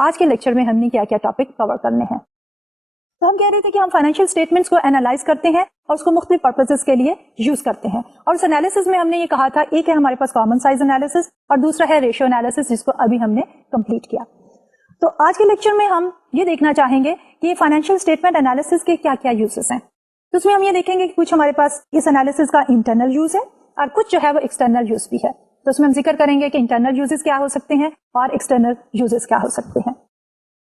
आज के लेक्चर में हमने क्या क्या टॉपिक कवर करने हैं। तो हम कह रहे थे कि हम फाइनेंशियल स्टेटमेंट्स को एनालाइज करते हैं और उसको मुख्तलिफ पर्पसेस के लिए यूज करते हैं। और उस एनालिसिस में हमने ये कहा था, एक है हमारे पास कॉमन साइज एनालिसिस और दूसरा है रेशियो एनालिसिस, जिसको अभी हमने कंप्लीट किया। तो आज के लेक्चर में हम ये देखना चाहेंगे कि ये फाइनेंशियल स्टेटमेंट एनालिसिस के क्या क्या यूजेस हैं। तो उसमें हम ये देखेंगे कि कुछ हमारे पास इस एनालिसिस का इंटरनल यूज है और कुछ जो है वो एक्सटर्नल यूज भी है। तो उसमें हम जिक्र करेंगे कि इंटरनल यूजेस क्या हो सकते हैं और एक्सटर्नल यूजेस क्या हो सकते हैं।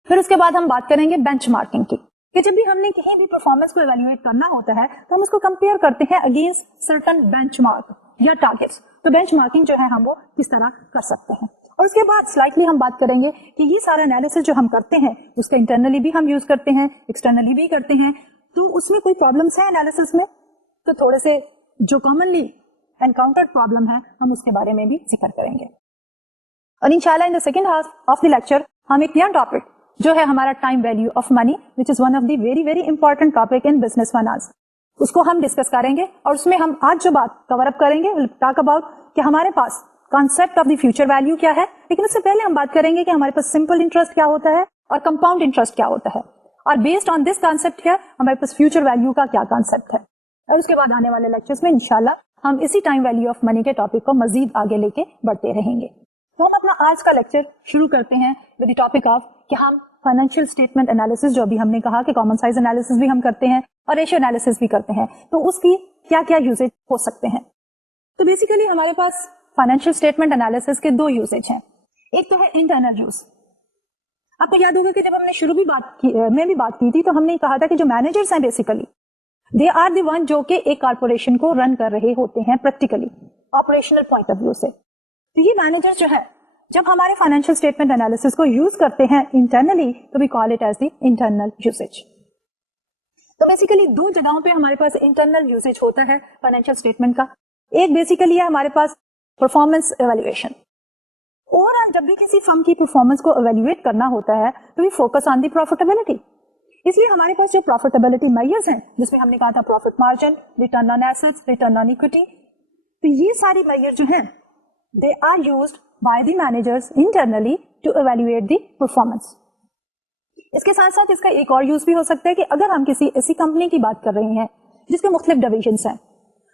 फिर उसके बाद हम बात करेंगे बेंचमार्किंग की, कि जब भी हमने कहीं भी परफॉर्मेंस को इवैल्यूएट करना होता है तो हम उसको कंपेयर करते हैं अगेंस्ट सर्टेन बेंचमार्क या टारगेट्स। तो बेंचमार्किंग जो है हम वो किस तरह कर सकते हैं। और उसके बाद स्लाइटली हम बात करेंगे कि ये सारा एनालिसिस जो हम करते हैं उसका इंटरनली भी हम यूज करते हैं, एक्सटर्नली भी करते हैं। तो उसमें कोई प्रॉब्लम्स है एनालिसिस में, तो थोड़े से जो कॉमनली एनकाउंटर्ड प्रॉब्लम है हम उसके बारे में भी जिक्र करेंगे। और इंशाल्लाह in the second half of the lecture हम एक नया टॉपिक जो है हमारा time value of money, which is one of the very very important topic in business finance, उसको हम डिस्कस करेंगे। और उसमें हम आज जो बात कवर अप करेंगे, टॉक अबाउट कि हमारे पास concept of the future value क्या है। लेकिन उससे पहले हम बात करेंगे कि हमारे पास सिंपल इंटरेस्ट क्या होता है और कंपाउंड इंटरेस्ट क्या होता है, और बेस्ड ऑन दिस कॉन्सेप्ट है हमारे पास फ्यूचर वैल्यू का क्या कॉन्सेप्ट है। और उसके बाद आने वाले लेक्चर्स में इंशाल्लाह हम इसी टाइम वैल्यू ऑफ मनी के टॉपिक को मजीद आगे लेके बढ़ते रहेंगे। तो हम अपना आज का लेक्चर शुरू करते हैं विद द टॉपिक ऑफ कि हम फाइनेंशियल स्टेटमेंट एनालिसिस, जो अभी हमने कहा कि कॉमन साइज एनालिसिस भी हम करते हैं और रेशियो एनालिसिस भी करते हैं, तो उसकी क्या क्या यूजेज हो सकते हैं। तो बेसिकली हमारे पास फाइनेंशियल स्टेटमेंट एनालिसिस के दो यूजेज हैं। एक तो है इंटरनल यूज। आपको याद होगा कि जब हमने शुरू भी बात की थी तो हमने कहा था कि जो मैनेजर्स हैं basically they are the one जो कि एक कॉर्पोरेशन को रन कर रहे होते हैं practically operational point of view से। तो ये मैनेजर जो है जब हमारे फाइनेंशियल स्टेटमेंट एनालिसिस को यूज करते हैं इंटरनली तो we call it as the internal usage. तो बेसिकली दो जगहों पे हमारे पास इंटरनल यूसेज होता है फाइनेंशियल स्टेटमेंट का। एक बेसिकली है हमारे पास परफॉर्मेंस एवेल्युएशन। ओवरऑल जब भी किसी फर्म की परफॉर्मेंस को एवेल्युएट करना होता है तो we focus on the profitability. इसलिए हमारे पास जो प्रॉफिटेबिलिटी मेजर्स हैं, जिसमें हमने कहा था profit margin, return on assets, return on equity, तो ये सारी मेजर जो हैं they are used by the managers internally to evaluate the performance. इसके साथ साथ इसका एक और यूज भी हो सकता है कि अगर हम किसी ऐसी कंपनी की बात कर रहे हैं जिसके मुख्तलिफ डिविजन्स हैं,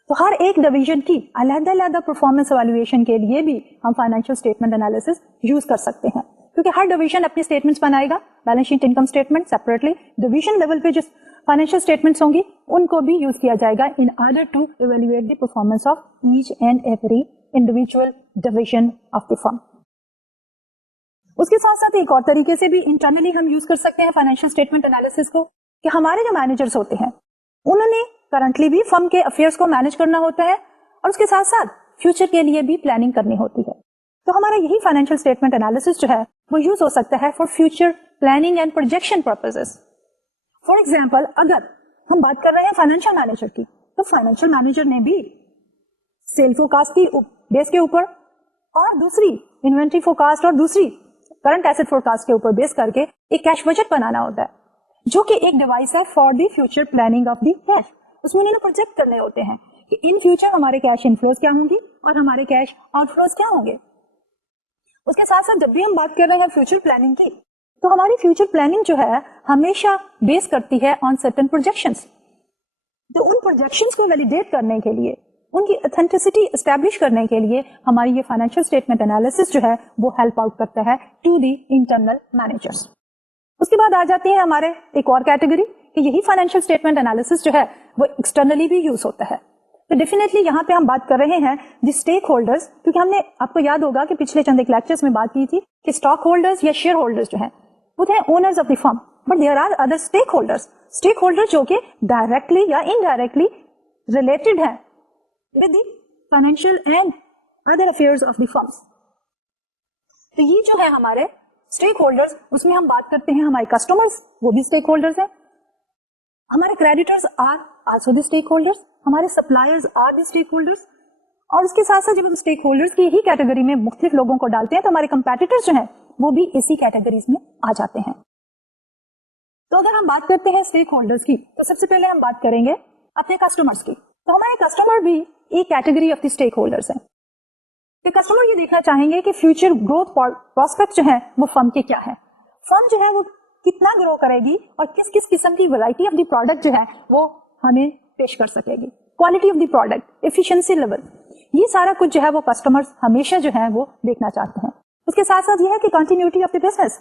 तो हर एक डिवीजन की अलग-अलग परफॉर्मेंस एवेल्युएशन के लिए भी हम फाइनेंशियल स्टेटमेंट एनालिसिस यूज कर सकते हैं, क्योंकि हर डिवीजन अपनी स्टेटमेंट्स बनाएगा, balance sheet, income statement separately. Division level पे जो फाइनेंशियल स्टेटमेंट्स होंगी उनको भी यूज किया जाएगा in order to evaluate the performance of each and every individual division of the firm. उसके साथ साथ एक और तरीके से भी इंटरनली हम यूज कर सकते हैं फाइनेंशियल स्टेटमेंट एनालिसिस को, कि हमारे जो मैनेजर्स होते हैं उन्होंने करंटली भी फर्म के अफेयर्स को मैनेज करना होता है और उसके साथ साथ फ्यूचर के लिए भी प्लानिंग करनी होती है। तो हमारा यही फाइनेंशियल स्टेटमेंट एनालिसिस जो है वो यूज हो सकता है for future planning and projection purposes. For example, अगर हम बात कर रहे हैं फाइनेंशियल मैनेजर की, तो फाइनेंशियल मैनेजर ने भी सेल फोरकास्ट की बेस के ऊपर और दूसरी इन्वेंट्री फोरकास्ट और दूसरी करंट एसेट फोरकास्ट के ऊपर बेस करके एक कैश बजट बनाना होता है, जो कि एक डिवाइस है for the future planning of the cash. उसमें उन्होंने प्रोजेक्ट करने होते हैं कि इन फ्यूचर हमारे कैश इनफ्लोज क्या होंगी और हमारे कैश आउटफ्लोज क्या होंगे। उसके साथ साथ जब भी हम बात कर रहे हैं फ्यूचर प्लानिंग की, तो हमारी फ्यूचर प्लानिंग जो है हमेशा बेस करती है ऑन सर्टेन प्रोजेक्शंस। तो उन प्रोजेक्शंस को वैलिडेट करने के लिए, उनकी ऑथेंटिसिटी एस्टैब्लिश करने के लिए हमारी ये फाइनेंशियल स्टेटमेंट एनालिसिस जो है वो हेल्प आउट करता है टू दी इंटरनल मैनेजर्स। उसके बाद आ जाती है हमारे एक और कैटेगरी कि यही फाइनेंशियल स्टेटमेंट एनालिसिस जो है वो एक्सटर्नली भी यूज होता है। तो डेफिनेटली यहाँ पे हम बात कर रहे हैं द स्टेक होल्डर्स, क्योंकि हमने, आपको याद होगा कि पिछले चंद एक लेक्चर्स में बात की थी कि स्टॉक होल्डर्स या शेयर होल्डर्स जो हैं वो हैं owners of the firm, but there are other stake holders. Stake holder जो कि डायरेक्टली या इनडायरेक्टली रिलेटेड है with the financial and other affairs of the firms. तो ये जो है हमारे स्टेक होल्डर्स, उसमें हम बात करते हैं हमारे कस्टमर्स, वो भी स्टेक होल्डर्स हैं, हमारे creditors are also the stake holders, हमारे suppliers are the stake holders. और उसके साथ साथ जब हम स्टेक होल्डर्स की ही कैटेगरी में मुख्तलिफ लोगों को डालते हैं तो हमारे कंपेटिटर्स जो हैं वो भी इसी कैटेगरीज में आ जाते हैं। तो अगर हम बात करते हैं स्टेक होल्डर्स की, तो सबसे पहले हम बात करेंगे अपने कस्टमर्स की। तो हमारे कस्टमर भी एक category of the stake holders हैं। तो कस्टमर ये देखना चाहेंगे कि फ्यूचर ग्रोथ प्रोस्पेक्ट जो है वो फर्म के क्या है। फर्म जो है वो कितना ग्रो करेगी और किस किस किस्म की वैरायटी ऑफ द प्रोडक्ट जो है वो हमें पेश कर सकेगी, quality of the product, efficiency level, ये सारा कुछ जो है वो कस्टमर्स हमेशा जो है वो देखना चाहते हैं। उसके साथ साथ ये है कि कंटिन्यूटी ऑफ द बिजनेस,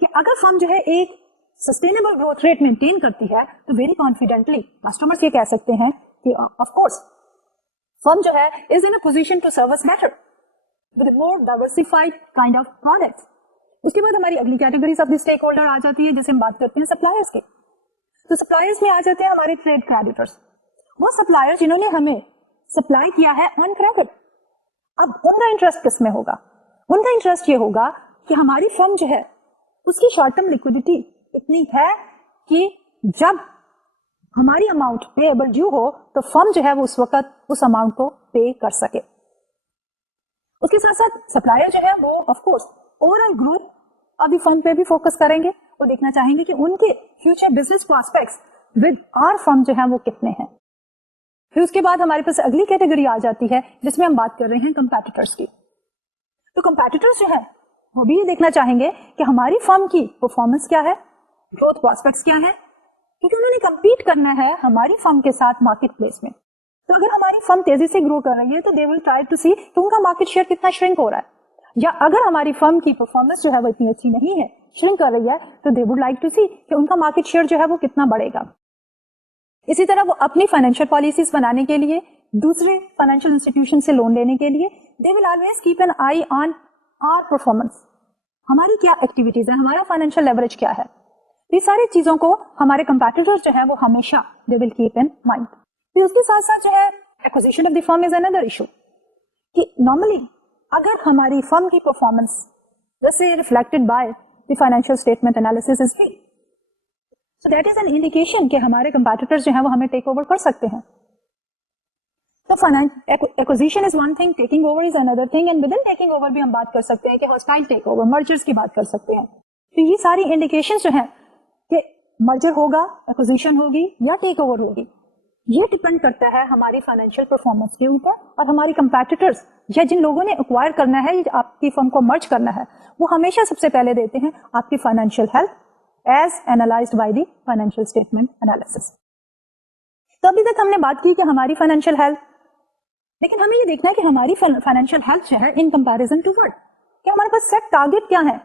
कि अगर फर्म जो है एक सस्टेनेबल ग्रोथ रेट मेंटेन करती है तो वेरी कॉन्फिडेंटली कस्टमर्स ये कह सकते हैं कि ऑफ कोर्स फर्म जो है is in a position to serve us better with more diversified kind of products. उसके बाद हमारी अगली categories of the stakeholder आ जाती है, जैसे हम बात करते हैं सप्लायर्स के। तो सप्लायर्स में आ जाते हैं हमारे ट्रेड क्रेडिटर्स, वो सप्लायर जिन्होंने हमें सप्लाई किया है ऑन क्रेडिट। अब उनका इंटरेस्ट किस में होगा? उनका इंटरेस्ट ये होगा कि हमारी फर्म जो है उसकी शॉर्ट टर्म लिक्विडिटी इतनी है कि जब हमारी अमाउंट पेएबल ड्यू हो तो फर्म जो है वो उस वक्त उस अमाउंट को पे कर सके। उसके साथ साथ सप्लायर जो है वो of course overall growth of the firm पे भी फोकस करेंगे, वो देखना चाहेंगे कि उनके future business prospects with our firm जो है वो कितने हैं। फिर उसके बाद हमारे पास अगली कैटेगरी आ जाती है जिसमें हम बात कर रहे हैं कंपैटिटर्स की। तो कंपैटिटर्स जो है वो भी ये देखना चाहेंगे कि हमारी फर्म की परफॉर्मेंस क्या है, ग्रोथ प्रॉस्पेक्ट्स क्या है, क्योंकि उन्होंने कंपीट करना है हमारी फर्म के साथ मार्केट प्लेस में। तो अगर हमारी फर्म तेजी से ग्रो कर रही है तो दे विल ट्राई टू सी कि उनका मार्केट शेयर कितना श्रिंक हो रहा है, या अगर हमारी फर्म की परफॉर्मेंस जो है वो इतनी अच्छी नहीं है, श्रिंक कर रही है, तो दे वुड लाइक टू सी कि उनका मार्केट शेयर जो है वो कितना बढ़ेगा। इसी तरह वो अपनी फाइनेंशियल पॉलिसीज बनाने के लिए, दूसरे फाइनेंशियल इंस्टीट्यूशन से लोन लेने के लिए they will always keep an eye on our performance, हमारी क्या एक्टिविटीज है, हमारा फाइनेंशियल लेवरेज क्या है। ये सारी चीजों को हमारे कंपैटिटर्स जो है वो हमेशा they will keep in mind. फिर उसके साथ साथ जो है acquisition of the firm is another issue, कि नॉर्मली अगर हमारी फर्म की परफॉर्मेंस जैसे reflected by the financial statement analysis is weak, so that is an indication कि हमारे कंपैटिटर्स जो है वो हमें टेक ओवर कर सकते हैं। तो acquisition is one thing, taking over is another thing, and with in taking over भी हम बात कर सकते हैं कि हॉस्टाइल टेक ओवर, मर्जर्स की बात कर सकते हैं। तो ये सारी इंडिकेशंस जो है कि मर्जर होगा, एक्विजिशन होगी या टेक ओवर होगी, ये डिपेंड करता है हमारी फाइनेंशियल परफॉर्मेंस के ऊपर। और हमारी कंपैटिटर्स या जिन लोगों ने एक्वायर करना है, आपकी फर्म को मर्ज करना है, वो हमेशा सबसे पहले देते हैं आपकी financial health as analysed by the financial statement analysis. तो अभी तक हमने बात की कि हमारी फाइनेंशियल हेल्थ, लेकिन हमें ये देखना है कि हमारी फाइनेंशियल हेल्थ जो है इन कंपैरिजन टू व्हाट, कि हमारे पास सेट टारगेट क्या है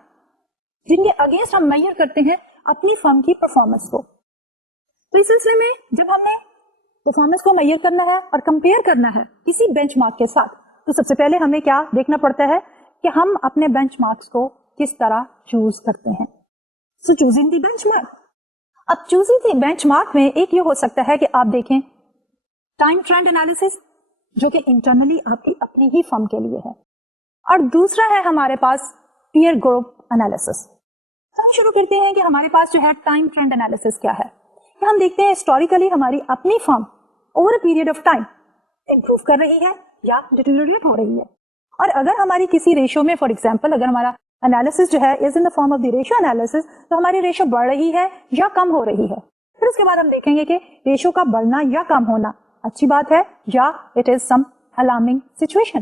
जिनके अगेंस्ट हम मेजर करते हैं अपनी फर्म की परफॉर्मेंस को। तो इस सिलसिले में जब हमने परफॉर्मेंस को मेजर करना है और कंपेयर करना है किसी बेंचमार्क के साथ, तो सबसे पहले हमें क्या देखना पड़ता है कि हम अपने बेंचमार्क्स को किस तरह चूज करते हैं। सो चूजिंग द बेंचमार्क, अब चूजिंग द बेंचमार्क में एक ये हो सकता है कि आप देखें टाइम ट्रेंड एनालिसिस, जो कि इंटरनली आपकी अपनी ही फर्म के लिए है, और दूसरा है हमारे पास पीयर ग्रुप एनालिसिस। तो हम शुरू करते हैं कि हमारे पास जो है टाइम ट्रेंड एनालिसिस क्या है। कि हम देखते हैं हिस्टोरिकली हमारी अपनी firm over a period of time improve कर रही है या डिटेरियोरेट हो रही है। और अगर हमारी किसी रेशियो में, फॉर एग्जांपल अगर हमारा एनालिसिस जो है is in the form of the ratio analysis, तो हमारी रेशियो बढ़ रही है या कम हो रही है। फिर उसके बाद हम देखेंगे कि रेशियो का बढ़ना या कम होना अच्छी बात है या it is some alarming situation.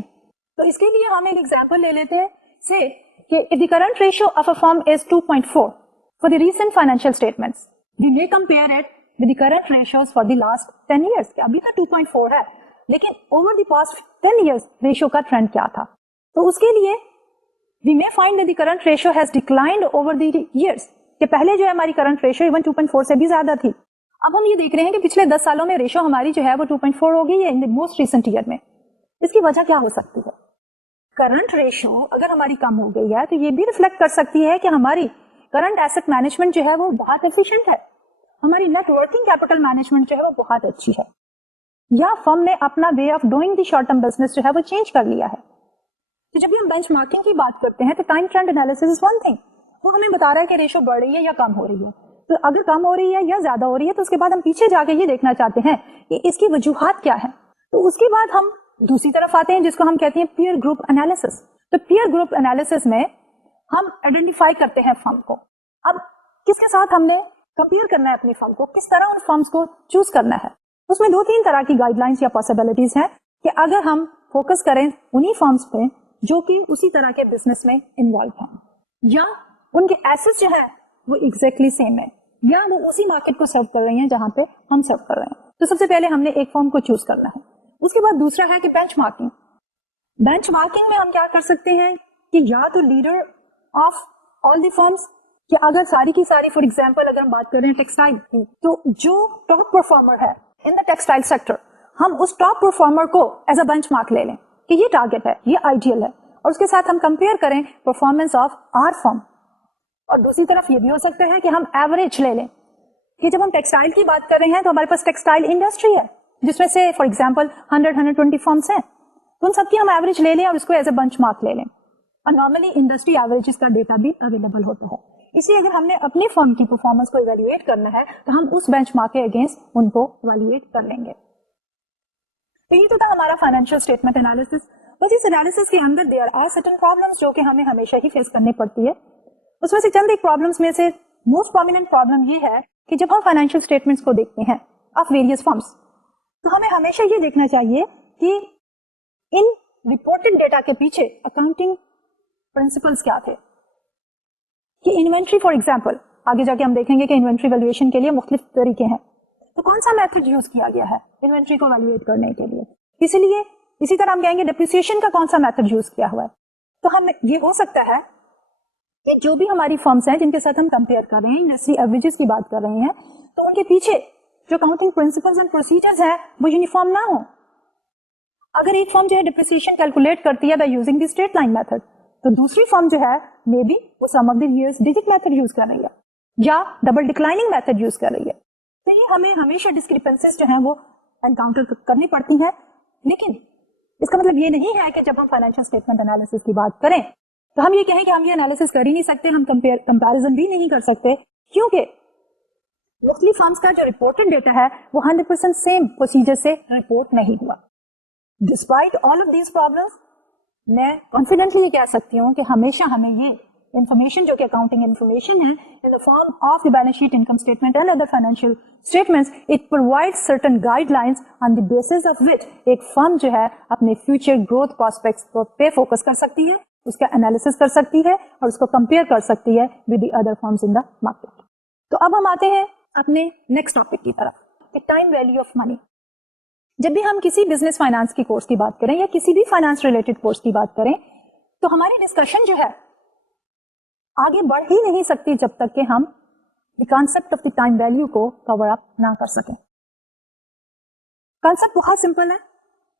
तो इसके लिए हम एक एग्जांपल ले लेते हैं, से कि if the current ratio of a firm is 2.4 for the recent financial statements, we may compare it with the current ratios for the last 10 years. अभी तो 2.4 है, लेकिन over the past 10 years ratio का ट्रेंड क्या था। तो उसके लिए we may find that the current ratio has declined over the years, कि पहले जो है हमारी करंट रेशियो इवन 2.4 से भी ज्यादा थी। अब हम ये देख रहे हैं कि पिछले 10 सालों में रेशियो हमारी जो है वो 2.4 हो गई है in the most recent year में। इसकी वजह क्या हो सकती है? करंट रेशियो अगर हमारी कम हो गई है तो ये भी रिफ्लेक्ट कर सकती है कि हमारी करंट एसेट मैनेजमेंट जो है वो बहुत एफिशिएंट है, हमारी नेट वर्किंग कैपिटल मैनेजमेंट जो है वो बहुत अच्छी है, या फर्म ने अपना way of doing the short term business जो है वो चेंज कर लिया है। तो जब भी हम बेंचमार्किंग की बात करते हैं तो time trend analysis is one thing, वो हमें बता रहा है कि रेशियो बढ़ रही है या कम हो रही है। तो अगर कम हो रही है या ज्यादा हो रही है तो उसके बाद हम पीछे जाके ये देखना चाहते हैं कि इसकी वजूहात क्या है। तो उसके बाद हम दूसरी तरफ आते हैं जिसको हम कहते हैं पीयर ग्रुप एनालिसिस। तो पीयर ग्रुप एनालिसिस में हम आइडेंटिफाई करते हैं फर्म को। अब किसके साथ हमने कंपेयर करना है अपनी फर्म को, किस तरह उन फर्म्स को चूज करना है। उसमें 2-3 तरह की गाइडलाइंस या पॉसिबिलिटीज हैं कि अगर हम फोकस करें उन्हीं फर्म्स पे जो कि उसी तरह के बिजनेस में इन्वॉल्व हैं, या उनके एसेट्स जो है वो एग्जैक्टली सेम है, या वो उसी मार्केट को सर्व कर रही हैं जहां पे हम सर्व कर रहे हैं. तो सबसे पहले हमने एक फर्म को चूज करना है. उसके बाद दूसरा है कि बेंचमार्किंग. बेंचमार्किंग में हम क्या कर सकते हैं कि या तो leader of all the firms, कि अगर सारी की सारी, फॉर एग्जांपल अगर हम बात करें टेक्सटाइल की, तो जो टॉप परफॉर्मर है इन द टेक्सटाइल सेक्टर, हम उस टॉप परफॉर्मर को एज अ बेंचमार्क ले लें कि ये टारगेट है, ये आइडियल है, और उसके साथ हम कंपेयर करें परफॉर्मेंस ऑफ आवर फर्म. और दूसरी तरफ ये भी हो सकता है कि हम एवरेज ले लें कि जब हम टेक्सटाइल की बात कर रहे हैं तो हमारे पास टेक्सटाइल इंडस्ट्री है जिसमें से फॉर एग्जांपल 100-120 फर्म्स हैं, तो उन सबकी हम एवरेज ले लें और उसको एज ए बेंचमार्क ले लें. और नॉर्मली इंडस्ट्री एवरेजेस का डेटा भी अवेलेबल होता है. इसलिए अगर हमने अपनी फर्म की परफॉर्मेंस को इवैल्यूएट करना है तो हम उस बेंचमार्क के अगेंस्ट उनको इवैल्यूएट कर लेंगे. तो ये तो था हमारा फाइनेंशियल स्टेटमेंट एनालिसिस. बस इस एनालिसिस के अंदर देयर आर सर्टेन प्रॉब्लम्स जो कि हमें हमेशा ही फेस करनी पड़ती है. उसमें से चंद एक प्रॉब्लम्स में से मोस्ट प्रोमिनेंट प्रॉब्लम ये है कि जब हम फाइनेंशियल स्टेटमेंट्स को देखते हैं ऑफ वेरियस फर्म्स, तो हमें हमेशा ये देखना चाहिए कि इन रिपोर्टेड डेटा के पीछे अकाउंटिंग प्रिंसिपल्स क्या थे. कि इन्वेंट्री फॉर एग्जांपल, आगे जाके हम देखेंगे कि इन्वेंट्री वैल्यूएशन के लिए मुख्तलिफ तरीके हैं, तो कौन सा मेथड यूज किया गया है इन्वेंट्री को वैल्यूएट करने के लिए. इसलिए इसी तरह हम कहेंगे डिप्रिसिएशन का कौन सा मेथड यूज किया हुआ है. तो हम ये हो सकता है कि जो भी हमारी फर्म्स हैं जिनके साथ हम कंपेयर कर रहे हैं, इंडस्ट्री एवरेजेस की बात कर रहे हैं, तो उनके पीछे जो अकाउंटिंग प्रिंसिपल्स एंड प्रोसीजर्स हैं वो यूनिफॉर्म ना हो. अगर एक फर्म जो है डिप्रिसिएशन कैलकुलेट करती है by using the straight line method, तो दूसरी फर्म जो है मे बी वो sum of the years digit method use कर रही है या डबल डिक्लाइनिंग मेथड यूज कर रही है. तो ये हमें हमेशा डिस्क्रिपेंसीज जो है वो एनकाउंटर करनी पड़ती है. लेकिन इसका मतलब ये नहीं है कि जब हम फाइनेंशियल स्टेटमेंट एनालिसिस की बात करें तो हम ये कहें कि हम ये एनालिसिस कर ही नहीं सकते, हम कंपैरिजन भी नहीं कर सकते, क्योंकि मोस्टली फर्म्स का जो रिपोर्टेड डेटा है वो 100% सेम प्रोसीजर से रिपोर्ट नहीं हुआ. Despite all of these problems, मैं कॉन्फिडेंटली ये कह सकती हूँ कि हमेशा हमें ये इंफॉर्मेशन जो कि अकाउंटिंग इंफॉर्मेशन है in the form of the balance sheet, income statement and other financial statements, it provides certain guidelines on the basis of which एक फर्म जो है अपने फ्यूचर ग्रोथ प्रोस्पेक्ट्स पे फोकस कर सकती है, उसका एनालिसिस कर सकती है और उसको कंपेयर कर सकती है with the other firms in the market. तो अब हम आते हैं अपने नेक्स्ट टॉपिक की तरफ, the time value of money. जब भी हम किसी बिजनेस फाइनेंस की कोर्स की बात करें या किसी भी फाइनेंस रिलेटेड कोर्स की बात करें, तो हमारी डिस्कशन जो है आगे बढ़ ही नहीं सकती जब तक कि हम the concept of the time value को कवर अप ना कर सकें. कॉन्सेप्ट बहुत सिंपल है.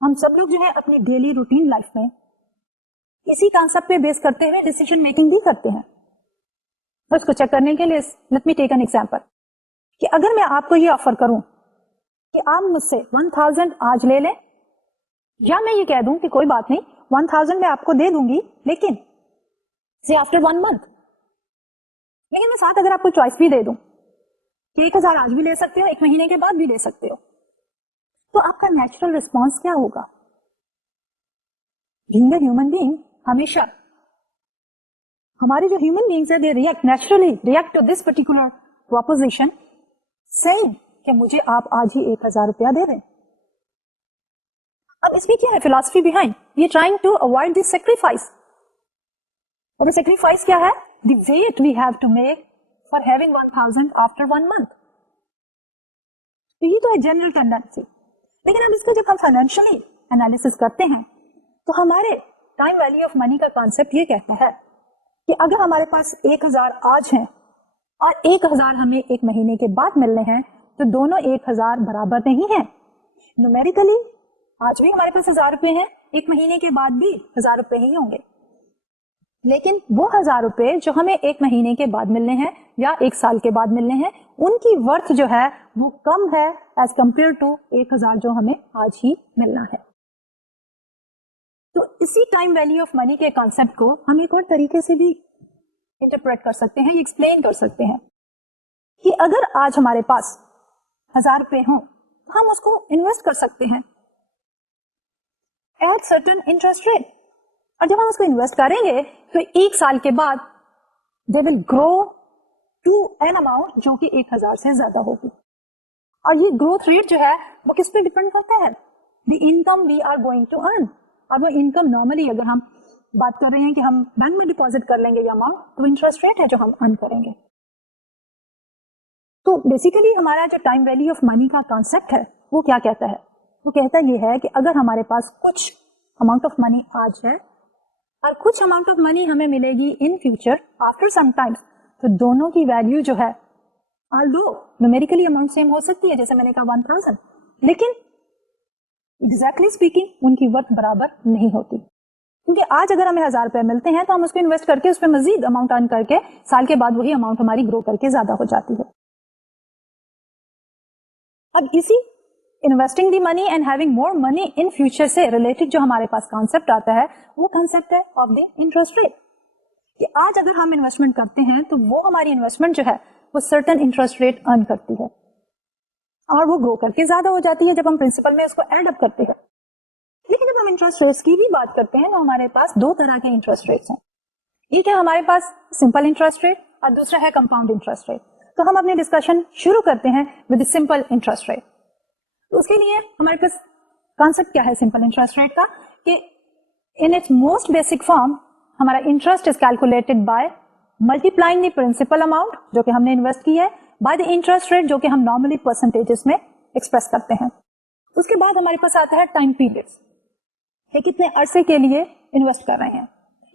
हम सब लोग जो है अपनी डेली रूटीन लाइफ में इसी कॉन्सेप्ट पे बेस करते हुए डिसीजन मेकिंग भी करते हैं. तो इसको चेक करने के लिए let me take an example कि अगर मैं आपको ये ऑफर करूं कि आप मुझसे 1000 आज ले लें, या मैं ये कह दूं कि कोई बात नहीं 1000 मैं आपको दे दूंगी लेकिन से आफ्टर 1 मंथ, लेकिन मैं साथ अगर आपको चॉइस भी दे दूं कि 1000 आज भी ले सकते हो, 1 महीने के बाद भी ले सकते हो, तो आपका नेचुरल रिस्पॉन्स क्या होगा? बीइंग अ ह्यूमन बीइंग, हमेशा हमारे जो ह्यूमन बीइंग्स है they react naturally react to this particular proposition saying कि मुझे आप आज ही 1000 रुपया दे दें. अब इसमें क्या है philosophy behind? We are trying to avoid this sacrifice. और सैक्रिफाइस क्या है? The wait we have to make for having 1000 after 1 month. तो ये तो है जनरल टेंडेंसी. लेकिन अब इसको जब हम फाइनेंशियली एनालिसिस करते हैं तो हमारे टाइम वैल्यू ऑफ मनी का कॉन्सेप्ट ये कहता है कि अगर हमारे पास 1000 आज हैं और 1000 हमें 1 महीने के बाद मिलने हैं, तो दोनों 1000 बराबर नहीं है. न्यूमेरिकली आज भी हमारे पास 1000 रुपए हैं, 1 महीने के बाद भी 1000 रुपए ही होंगे, लेकिन वो 1000 रुपए जो हमें 1 महीने के बाद मिलने हैं या 1 साल के बाद मिलने हैं, उनकी वर्थ जो है वो कम है एज कंपेयर टू 1000 जो हमें आज ही मिलना है. तो इसी टाइम वैल्यू ऑफ मनी के कॉन्सेप्ट को हम एक और तरीके से भी इंटरप्रेट कर सकते हैं, एक्सप्लेन कर सकते हैं कि अगर आज हमारे पास 1000 रुपए हों तो हम उसको इन्वेस्ट कर सकते हैं एट सर्टेन इंटरेस्ट रेट, और जब हम उसको इन्वेस्ट करेंगे तो 1 साल के बाद they will grow to an amount जो कि 1000 से ज्यादा होगी. और ये ग्रोथ रेट जो है वो किस पे डिपेंड करता है? The income we are going to earn. अब वो इनकम नॉर्मली अगर हम बात कर रहे हैं कि हम बैंक में डिपॉजिट कर लेंगे ये अमाउंट, तो इंटरेस्ट रेट है जो हम अर्न करेंगे। तो बेसिकली हमारा जो टाइम वैल्यू ऑफ मनी का कॉन्सेप्ट है वो क्या कहता है? वो कहता ये है कि अगर हमारे पास कुछ अमाउंट ऑफ मनी आज है और कुछ अमाउंट ऑफ मनी हमें मिलेगी in future after some time, तो दोनों की वैल्यू जो है ऑल्दो न्यूमेरिकली अमाउंट सेम हो सकती है, जैसे मैंने कहा 1000, लेकिन एग्जैक्टली स्पीकिंग उनकी वर्थ बराबर नहीं होती। क्योंकि आज अगर हमें 1000 रुपए मिलते हैं तो हम उसको इन्वेस्ट करके उस पर मजीद अमाउंट अर्न करके साल के बाद वही अमाउंट हमारी ग्रो करके ज्यादा हो जाती है। अब इसी investing the money and having more money in future से रिलेटेड जो हमारे पास कॉन्सेप्ट आता है वो कॉन्सेप्ट है ऑफ द इंटरेस्ट रेट, कि आज अगर हम इन्वेस्टमेंट करते हैं तो वो हमारी इन्वेस्टमेंट जो है वो सर्टेन इंटरेस्ट रेट अर्न करती है और वो ग्रो करके ज्यादा हो जाती है जब हम प्रिंसिपल में उसको एड अप करते हैं। लेकिन जब हम इंटरेस्ट रेट्स की भी बात करते हैं तो हमारे पास दो तरह के इंटरेस्ट रेट्स हैं। एक है हमारे पास सिंपल इंटरेस्ट रेट और दूसरा है कंपाउंड इंटरेस्ट रेट। तो हम अपनी डिस्कशन शुरू करते हैं विद सिंपल इंटरेस्ट रेट। तो उसके लिए हमारे पास कॉन्सेप्ट क्या है सिंपल इंटरेस्ट रेट का, कि in its most basic form हमारा interest is calculated by multiplying the principal amount जो कि हमने इन्वेस्ट की है बाय द इंटरेस्ट रेट जो कि हम नॉर्मली परसेंटेजेस में एक्सप्रेस करते हैं। उसके बाद हमारे पास आता है टाइम पीरियड्स, कि कितने अरसे के लिए इन्वेस्ट कर रहे हैं।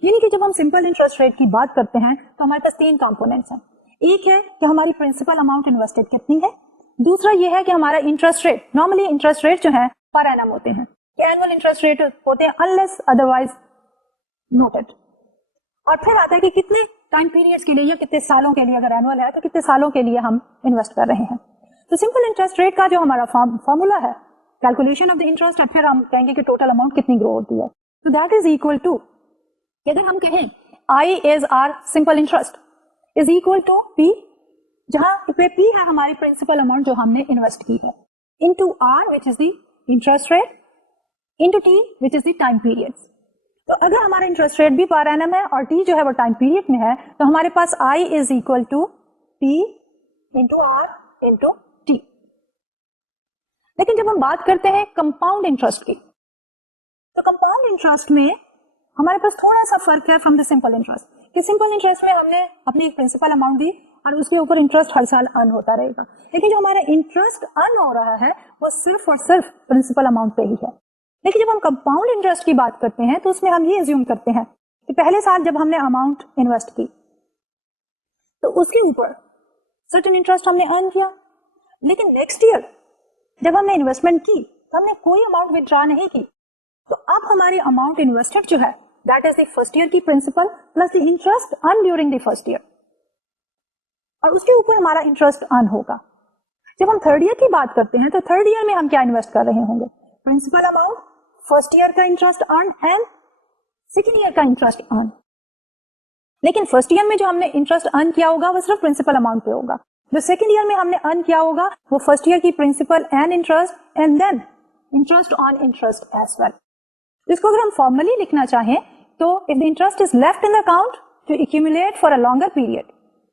यानी कि जब हम सिंपल इंटरेस्ट रेट की बात करते हैं तो हमारे पास तीन कंपोनेंट्स हैं। एक है कि हमारी प्रिंसिपल अमाउंट इन्वेस्टेड कितनी है, दूसरा ये है कि हमारा interest rate, normally interest rate जो है पर एनम होते हैं, कि एनुअल इंटरेस्ट रेट होते हैं अनलेस अदरवाइज नोटेड। और फिर आता है कि कितने टाइम पीरियड्स के लिए या कितने सालों के लिए, अगर एनुअल है तो कितने सालों के लिए हम इन्वेस्ट कर रहे हैं। तो सिंपल इंटरेस्ट रेट का जो हमारा फॉर्मूला है कैलकुलेशन ऑफ द इंटरेस्ट, और फिर हम कहेंगे कि टोटल अमाउंट कितनी ग्रो होती है, तो दैट इज इक्वल टू, अगर हम कहें I is or simple interest is equal to P, जहां पे पी है हमारी प्रिंसिपल अमाउंट जो हमने इन्वेस्ट की है, into r which is the interest rate, into t which is the time periods. तो अगर हमारा इंटरेस्ट रेट भी पर एनम है और टी जो है वो टाइम पीरियड में है, तो हमारे पास I is equal to P into are into T. लेकिन जब हम बात करते हैं कंपाउंड इंटरेस्ट की, तो कंपाउंड इंटरेस्ट में हमारे पास थोड़ा सा फर्क है फ्रॉम द सिंपल इंटरेस्ट, कि सिंपल इंटरेस्ट में हमने अपनी प्रिंसिपल अमाउंट दी और उसके ऊपर इंटरेस्ट हर साल अर्न होता रहेगा, लेकिन जो हमारा इंटरेस्ट अर्न हो रहा है वो सिर्फ और सिर्फ प्रिंसिपल अमाउंट पे ही है। लेकिन जब हम कंपाउंड इंटरेस्ट की बात करते हैं तो उसमें हम ये अज्यूम करते हैं कि पहले साल जब हमने अमाउंट इन्वेस्ट की तो उसके ऊपर सर्टेन इंटरेस्ट हमने अर्न किया, लेकिन नेक्स्ट ईयर जब हमने इन्वेस्टमेंट की तो हमने कोई अमाउंट विथड्रॉ नहीं की, तो अब हमारी अमाउंट इन्वेस्टेड जो है that is the first year की principal plus the interest earn during the first year, और उसके ऊपर हमारा इंटरेस्ट अर्न होगा। जब हम थर्ड ईयर की बात करते हैं तो थर्ड ईयर में हम क्या इन्वेस्ट कर रहे होंगे, प्रिंसिपल अमाउंट, फर्स्ट ईयर का interest earn and second year का इंटरेस्ट अर्न। लेकिन फर्स्ट ईयर में जो हमने इंटरेस्ट अर्न किया होगा वो सिर्फ प्रिंसिपल अमाउंट पे होगा, जो सेकेंड ईयर में हमने अर्न किया होगा वो फर्स्ट ईयर की principal and interest and then interest on interest as well. इसको अगर हम फॉर्मली लिखना चाहें तो if the interest is left in the account to accumulate for a longer period,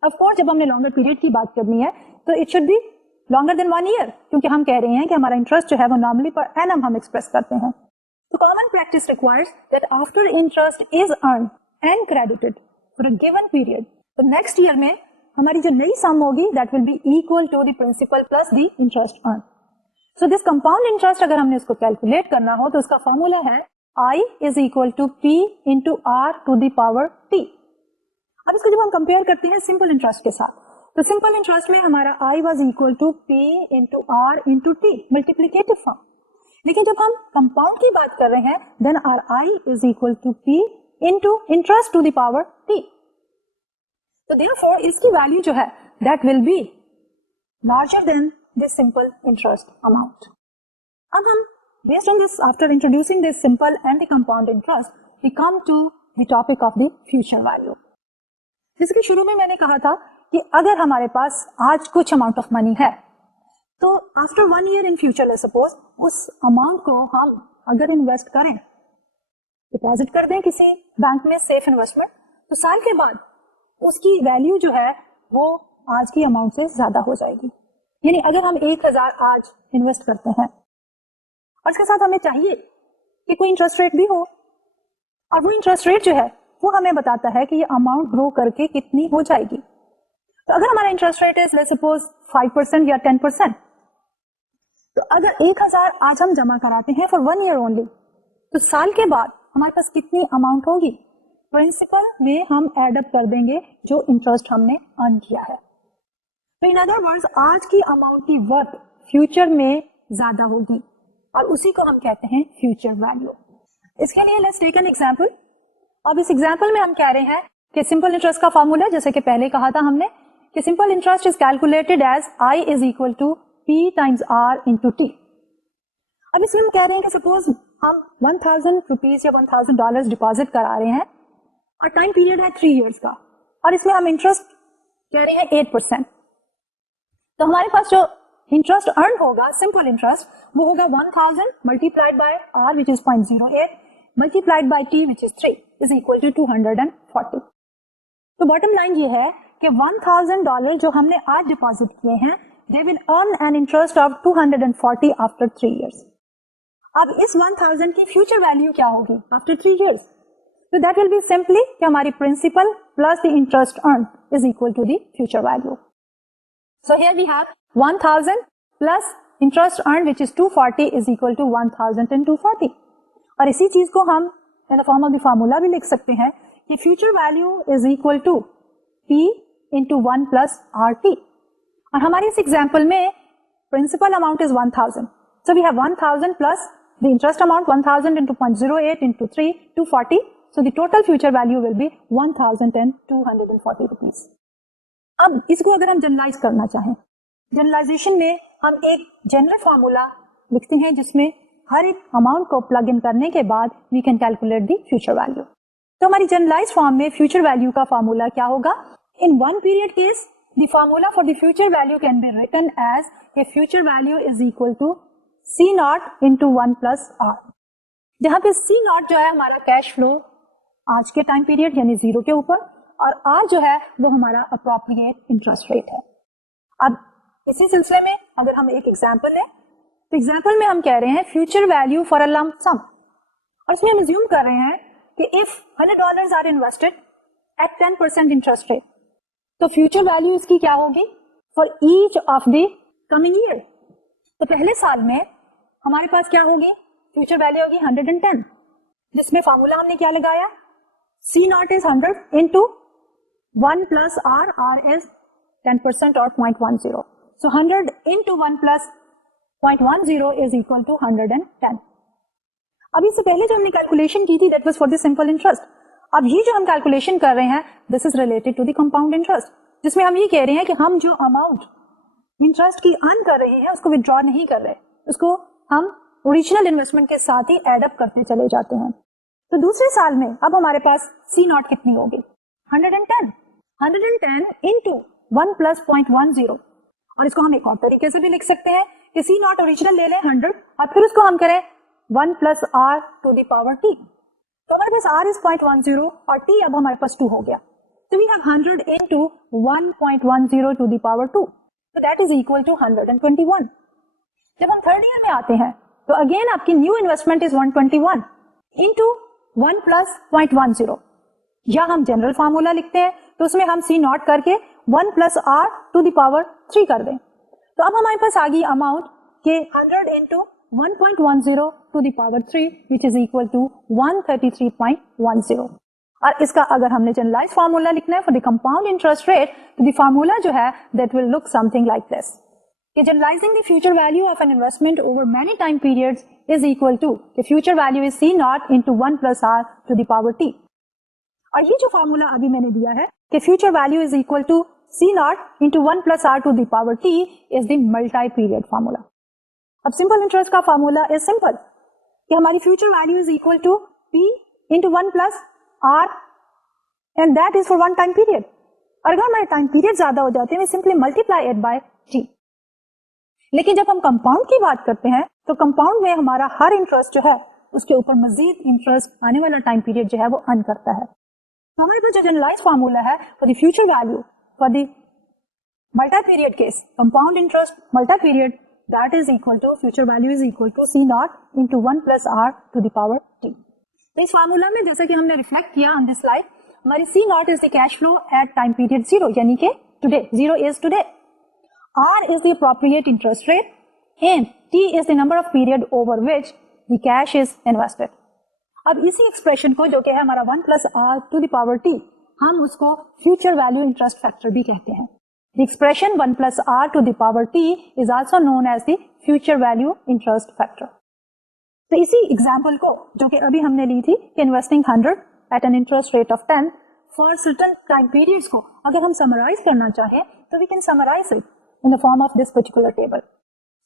of course जब हमने लॉन्गर पीरियड की बात करनी है तो it should be longer than 1 year, क्योंकि हम कह रहे हैं कि हमारा इंटरेस्ट जो है वो नॉर्मली पर एनम हम एक्सप्रेस करते हैं। तो common practice requires that after interest is earn and credited for a given period, तो नेक्स्ट ईयर में हमारी जो नई सम होगी that will be equal to the principal plus the interest earn. So this compound interest अगर हमने उसको calculate करना हो तो उसका फॉर्मूला है I is equal to P into r to the power t. अब इसको जब हम कंपेयर करते हैं सिंपल इंटरेस्ट के साथ, तो सिंपल इंटरेस्ट में हमारा I was equal to P into are into t, multiplicative form. लेकिन जब हम कंपाउंड की बात कर रहे हैं then r I is equal to P into interest to the power t. तो देयरफॉर इसकी वैल्यू जो है that will be larger than this simple interest amount. अब हम based on this, after introducing this simple and the compound interest, we come to the topic of the future value. जिसके शुरू में मैंने कहा था कि अगर हमारे पास आज कुछ अमाउंट ऑफ मनी है तो after 1 year in future let's suppose उस अमाउंट को हम अगर इन्वेस्ट करें, डिपॉजिट कर दें किसी बैंक में सेफ इन्वेस्टमेंट, तो साल के बाद उसकी वैल्यू जो है वो आज की अमाउंट से ज्यादा हो जाएगी। यानी अगर हम 1000 आज इन्वेस्ट करते हैं और इसके साथ हमें चाहिए कि कोई इंटरेस्ट रेट भी हो, और वो इंटरेस्ट रेट जो है वो हमें बताता है कि ये अमाउंट ग्रो करके कितनी हो जाएगी. तो अगर हमारा interest rate is let's suppose 5% या 10%, तो अगर 1000 आज हम जमा कराते हैं फॉर 1 ईयर ओनली, तो साल के बाद हमारे पास कितनी अमाउंट होगी? प्रिंसिपल में हम एड अप कर देंगे जो इंटरेस्ट हमने अर्न किया है. तो इन अदर वर्ड्स आज की अमाउंट की वर्थ फ्यूचर में ज्यादा होगी और उसी को हम कहते हैं फ्यूचर वैल्यू. इसके लिए लेट्स टेक एन एग्जांपल. अब इस एग्जांपल में हम कह रहे हैं कि सिंपल इंटरेस्ट का फॉर्मूला, जैसे कि पहले कहा था हमने, कि simple interest is calculated as I is equal to p times r into t. अब इसमें हम कह रहे हैं कि सपोज हम 1000 रुपीज या $1000 डिपॉजिट करा रहे हैं और टाइम पीरियड है 3 इयर्स का, और इसमें हम इंटरेस्ट कह रहे हैं 8%. तो हमारे पास जो इंटरेस्ट अर्न होगा, सिंपल इंटरेस्ट, वो होगा 1000 multiplied by r which is 0.08 multiplied by t which is 3 is equal to 240. तो बॉटम लाइन ये है कि $1000 जो हमने आज डिपॉजिट किए हैं, they will earn an interest of 240 after 3 years. अब इस 1000 की फ्यूचर वैल्यू क्या होगी आफ्टर 3 इयर्स? तो दैट विल बी सिंपली कि हमारी principal plus the interest earn is equal to the future value. So here we have 1000 plus interest earned which is 240 is equal to 1240. और इसी चीज को हम in the form of the formula भी लिख सकते हैं कि future value is equal to P into 1 plus RT. और हमारे इस एग्जाम्पल में principal amount is 1000. So we have 1000 plus the interest amount 1000 into 0.08 into 3, 240. So the total future value will be 1240 rupees. अब इसको अगर हम जनरलाइज करना चाहें, जनरलाइजेशन में हम एक जनरल फॉर्मूला लिखते हैं जिसमें हर एक अमाउंट को प्लग इन करने के बाद we can calculate the future value. तो हमारी जनरलाइज फॉर्म में फ्यूचर वैल्यू का फॉर्मूला क्या होगा? In 1 period case the formula for the future value can be written as a future value is equal to C nought into 1 plus R, जहां पे C not जो है हमारा cash flow आज के टाइम पीरियड यानी 0 के ऊपर, और R जो है वो हमारा अप्रोप्रिएट इंटरेस्ट रेट है. अब इसी सिलसिले में अगर हम एक एग्जांपल लें, तो एग्जांपल में हम कह रहे हैं future value for a lump sum, और इसमें हम अज्यूम कर रहे हैं कि if $100 are invested at 10% interest rate, तो फ्यूचर वैल्यू इसकी क्या होगी for each of the coming year. तो पहले साल में हमारे पास क्या होगी? फ्यूचर वैल्यू होगी 110, जिसमें फॉर्मूला हमने क्या लगाया? C not is 100 into 1 plus R is 10% or 0.10. So 100 into 1 plus 0.10 is equal to 110. अब इससे पहले जो हमने कैलकुलेशन की थी that was for the simple interest. अब ये जो हम कैलकुलेशन कर रहे हैं this is related to the compound interest, जिसमें हम ये कह रहे हैं कि हम जो अमाउंट इंटरेस्ट की अर्न कर रहे हैं उसको विड्रॉ नहीं कर रहे, उसको हम ओरिजिनल इन्वेस्टमेंट के साथ ही एड अप करते चले जाते हैं. तो दूसरे साल में अब हमारे पास C नॉट कितनी होगी? 110 into 1 plus 0.10, और इसको हम एक और तरीके से भी लिख सकते हैं कि C नॉट ओरिजिनल ले लें 100 और फिर उसको हम करें 1 plus R to the power T. तो हमारे पास R is 0.10 और T अब हमारे पास 2 हो गया. तो we have 100 into 1.10 to the power 2. So that is equal to 121. जब हम थर्ड ईयर में आते हैं तो अगेन आपकी new investment is 121 into 1 plus 0.10, या हम जनरल फार्मूला लिखते हैं तो उसमें हम C नॉट करके 1 plus R to the power 3 कर दें. तो अब हमारे पास आ गई अमाउंट के 100 into 1.10 to the power 3 which is equal to 133.10. और इसका अगर हमने जनरलाइज फार्मूला लिखना है for the compound interest rate, तो द फार्मूला जो है that will look something like this. Generalizing the future value of an investment over many time periods is equal to the future value is C naught into 1 plus R to the power T. और ये जो formula अभी मैंने दिया है कि future value is equal to C naught into 1 plus R to the power T is the multi-period formula. अब simple interest का फार्मूला is simple कि हमारी future value is equal to P into 1 plus R and that is for one time period. और अगर हमारे time period ज्यादा हो जाते हैं we simply multiply it by T. लेकिन जब हम कंपाउंड की बात करते हैं तो कंपाउंड में हमारा हर इंटरेस्ट जो है उसके ऊपर मजीद इंटरेस्ट आने वाला टाइम पीरियड जो है वो अर्न करता है. तो हमारे पास जो जनरलाइज फार्मूला है for the future value for the multi period case compound interest multi period that is equal to future value is equal to C nought into 1 plus R to the power T. तो इस formula में जैसा कि हमने reflect किया on this slide, हमारी C nought is the cash flow at time period 0, यानी कि today, 0 is today, R is the appropriate interest rate and T is the number of period over which the cash is invested. अब इसी expression को जो कि है हमारा 1 plus R to the power T, हम उसको फ्यूचर वैल्यू इंटरेस्ट फैक्टर भी कहते हैं. The expression 1 plus R to the power T is also known as the future value interest factor. तो इसी एग्जाम्पल को जो कि अभी हमने ली थी कि investing 100 at an interest rate of 10 for certain time periods को अगर हम समराइज करना चाहें तो we can summarize it in the form of this particular table.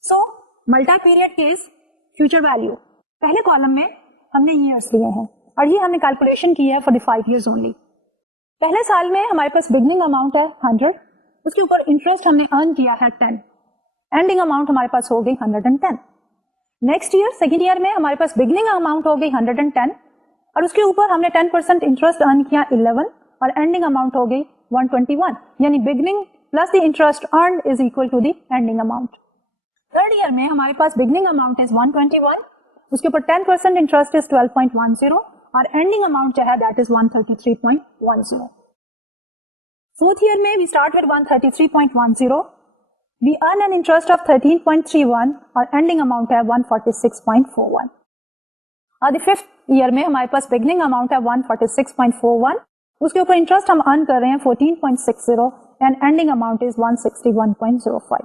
So multi period case future value, पहले कॉलम में हमने years लिए हैं और ये हमने कैलकुलेशन की है for the 5 years only. पहले साल में हमारे पास बिगनिंग अमाउंट है 100, उसके ऊपर इंटरेस्ट हमने अर्न किया है 10, एंडिंग अमाउंट हमारे पास हो गई 110. नेक्स्ट ईयर सेकेंड ईयर में हमारे पास बिगनिंग अमाउंट हो गई 110 और उसके ऊपर हमने 10% इंटरेस्ट अर्न किया 11 और एंडिंग अमाउंट हो गई 121, यानी beginning plus the interest earn is equal to the ending amount. Third year में हमारे पास बिगनिंग अमाउंट इज 121, उसके ऊपर 10% इंटरेस्ट इज 12.10 और एंडिंग अमाउंट जो है दैट इज 133.10. फोर्थ ईयर में we start with 133.10, we earn an interest of 13.31 और ending amount है 146.41. और फिफ्थ ईयर में हमारे पास बिगनिंग अमाउंट है 146.41, उसके ऊपर इंटरेस्ट हम अर्न कर रहे हैं 14.60 एंड एंडिंग अमाउंट इज 161.05.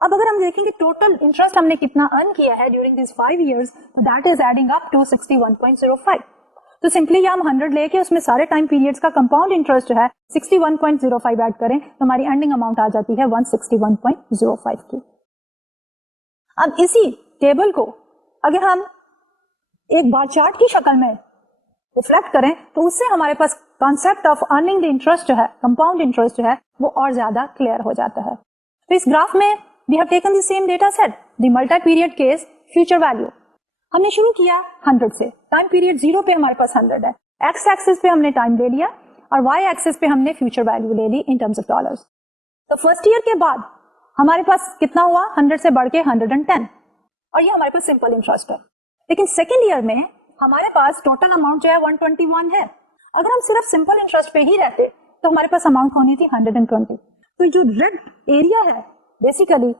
अब अगर हम देखेंगे टोटल इंटरेस्ट हमने कितना अर्न किया है ड्यूरिंग दिस 5 इयर्स, तो that is adding up to 61.05. तो सिंपली हम 100 लेके उसमें सारे टाइम पीरियड्स का कंपाउंड इंटरेस्ट जो है 61.05 ऐड करें तो हमारी एंडिंग अमाउंट आ जाती है 161.05 की. अब इसी टेबल को अगर हम एक बार चार्ट की शक्ल में रिफ्लेक्ट करें तो उससे हमारे पास concept of earning the interest जो है, कंपाउंड इंटरेस्ट जो है, वो और ज्यादा क्लियर हो जाता है. तो इस ग्राफ में we have taken the same data set, the multi period case future value. हमने शुरू किया 100 से, टाइम पीरियड 0 पे हमारे पास 100 है, एक्स एक्सिस पे हमने टाइम ले लिया और वाई एक्सिस पे हमने फ्यूचर वैल्यू ले ली इन टर्म्स ऑफ डॉलर्स. तो फर्स्ट ईयर के बाद हमारे पास कितना हुआ, 100 से बढ़ के 110 और ये हमारे पास सिंपल इंटरेस्ट है. लेकिन सेकेंड ईयर में हमारे पास टोटल अमाउंट जो है 121 है. अगर हम सिर्फ सिंपल इंटरेस्ट पे ही रहते तो हमारे पास अमाउंट होनी थी 120. तो जो रेड एरिया है बेसिकली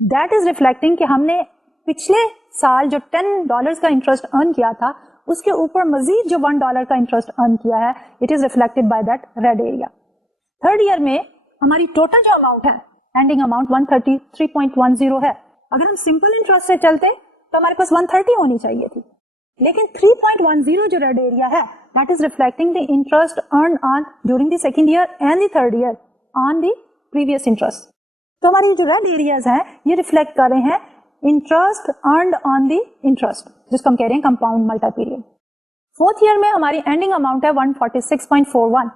दैट इज रिफ्लेक्टिंग कि हमने पिछले साल जो $10 का इंटरेस्ट अर्न किया था उसके ऊपर मजीद जो $1 का इंटरेस्ट अर्न किया है, it is reflected by that red area. Third year में हमारी टोटल जो अमाउंट है, एंडिंग अमाउंट 133.10 है. अगर हम सिंपल इंटरेस्ट से चलते तो हमारे पास 130 होनी चाहिए थी, लेकिन 3.10 जो रेड एरिया है that is reflecting the interest earn on during the second year and the third year on the previous interest. तो हमारी जो रेड एरियाज हैं ये रिफ्लेक्ट कर रहे हैं interest earned on the interest, जिसको हम कह रहे हैं compound multi period. Fourth year में हमारी एंडिंग अमाउंट है 146.41.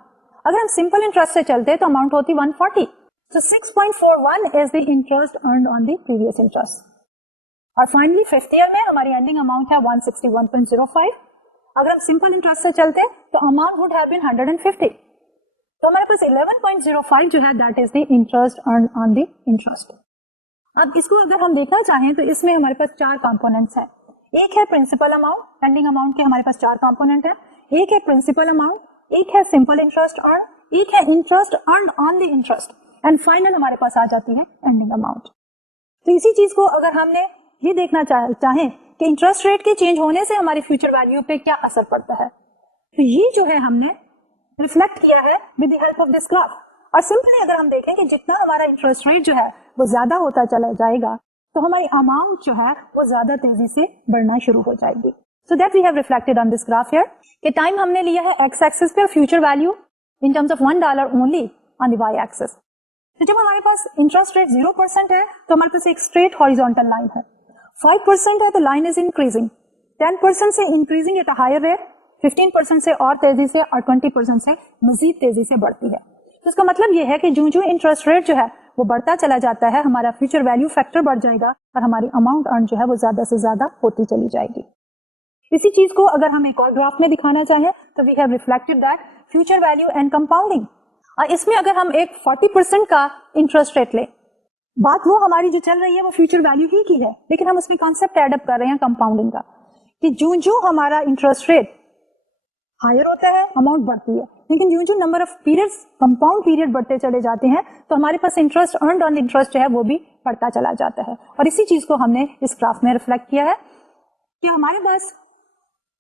अगर हम सिंपल इंटरेस्ट से चलते तो अमाउंट होती 140. So 6.41 is the interest earned on the previous interest. और फाइनली फिफ्थ ईयर में हमारी एंडिंग अमाउंट है 161.05. अगर हम सिंपल इंटरेस्ट से चलते तो अमाउंट वुड हैव बीन 150. तो हमारे पास 11.05 जो है that is the interest earned on the interest. अब इसको अगर हम देखना चाहें तो इसमें हमारे पास 4 कंपोनेंट्स हैं. एक है प्रिंसिपल अमाउंट, एंडिंग अमाउंट के हमारे पास 4 कंपोनेंट है. एक है प्रिंसिपल अमाउंट, एक है सिंपल इंटरेस्ट अर्न, एक है interest earned on the interest and final हमारे पास आ जाती है एंडिंग अमाउंट. तो इसी चीज को अगर हमने ये देखना चाहें कि इंटरेस्ट रेट के चेंज होने से हमारी फ्यूचर वैल्यू पे क्या असर पड़ता है, तो ये जो है हमने रिफ्लेक्ट किया है with the help of this graph. और सिंपली अगर हम देखें कि जितना हमारा इंटरेस्ट रेट जो है वो ज्यादा होता चला जाएगा तो हमारी अमाउंट जो है वो ज्यादा तेजी से बढ़ना शुरू हो जाएगी. So that we have reflected on this graph here कि टाइम हमने लिया है एक्स एक्सिस पे और future value in terms of $1 only on the y axis. तो जब हमारे पास इंटरेस्ट रेट 0% है तो हमारे पास एक स्ट्रेट हॉरिजॉन्टल लाइन है. 5% है तो लाइन इज इंक्रीजिंग, 10% से increasing at a higher rate, 15% से और तेजी से और 20% से मजीद तेजी से बढ़ती है. तो इसका मतलब यह है कि जो इंटरेस्ट रेट जो है वो बढ़ता चला जाता है हमारा फ्यूचर वैल्यू फैक्टर बढ़ जाएगा और हमारी अमाउंट अर्न जो है वो ज्यादा से ज्यादा होती चली जाएगी. इसी चीज को अगर हम एक और ग्राफ में दिखाना चाहें तो we have reflected that future value and compounding. और इसमें अगर हम एक 40% का इंटरेस्ट रेट लें, बात वो हमारी जो चल रही है वो फ्यूचर वैल्यू ही की है, लेकिन हम उसमें कॉन्सेप्ट एडअप कर रहे हैं कंपाउंडिंग का कि जो हमारा इंटरेस्ट रेट हायर होता है अमाउंट बढ़ती है, लेकिन जो number of periods compound period बढ़ते चले जाते हैं तो हमारे पास इंटरेस्ट अर्नड ऑन इंटरेस्ट जो है वो भी बढ़ता चला जाता है। और इसी चीज को हमने इस ग्राफ में रिफ्लेक्ट किया है कि हमारे पास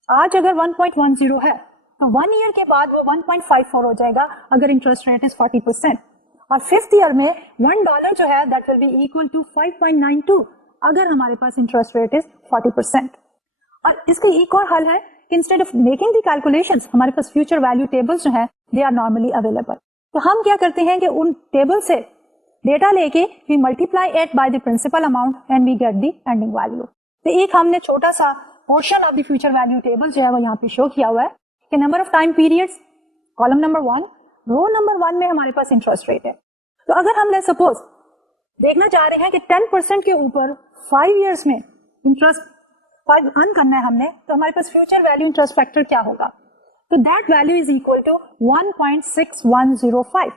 आज अगर 1.10 है तो 1 ईयर के बाद वो 1.54 हो जाएगा अगर इंटरेस्ट रेट इज 40%, और 5th ईयर में $1 जो है that will be equal to 5.92 अगर हमारे पास इंटरेस्ट रेट इज 40%। और इसका एक और हल है, instead of making the calculations हमारे पास फ्यूचर वैल्यू टेबल्स जो है दे आर नॉर्मली अवेलेबल। तो हम क्या करते हैं कि उन टेबल से डेटा लेके we multiply it by the principal amount and we get the ending value. तो एक हमने छोटा सा portion of the future value table जो है वो यहाँ पे शो किया हुआ है कि number of time periods, column number 1, row number 1 में हमारे पास इंटरेस्ट रेट है। तो अगर हम ले सपोज देखना चाह रहे हैं कि 10% के ऊपर 5 इयर्स में इंटरेस्ट अर्न करना है हमने, तो हमारे पास फ्यूचर वैल्यू इंटरेस्ट फैक्टर क्या होगा, तो that value is equal to 1.6105।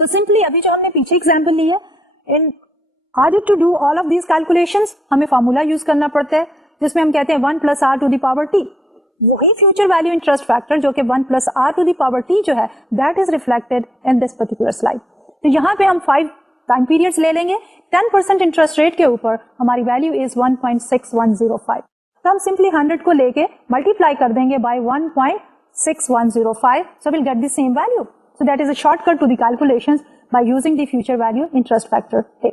तो सिंपली अभी जो हमने पीछे एग्जांपल ली है, in order to do all of these calculations हमें फार्मूला यूज करना पड़ता है जिसमें हम कहते हैं 1 + r to the power t। वही फ्यूचर वैल्यू इंटरेस्ट फैक्टर जो कि 1 + r to the power t जो है that is reflected in this particular slide. तो यहाँ पे हम 5 टाइम पीरियड्स ले लेंगे, 10% इंटरेस्ट रेट के ऊपर हमारी वैल्यू इज 1.6105। तो हम सिंपली 100 को लेके मल्टीप्लाई कर देंगे bye 1.6105, so we'll get the same value. So that is a shortcut to the calculations by using the future value interest factor here.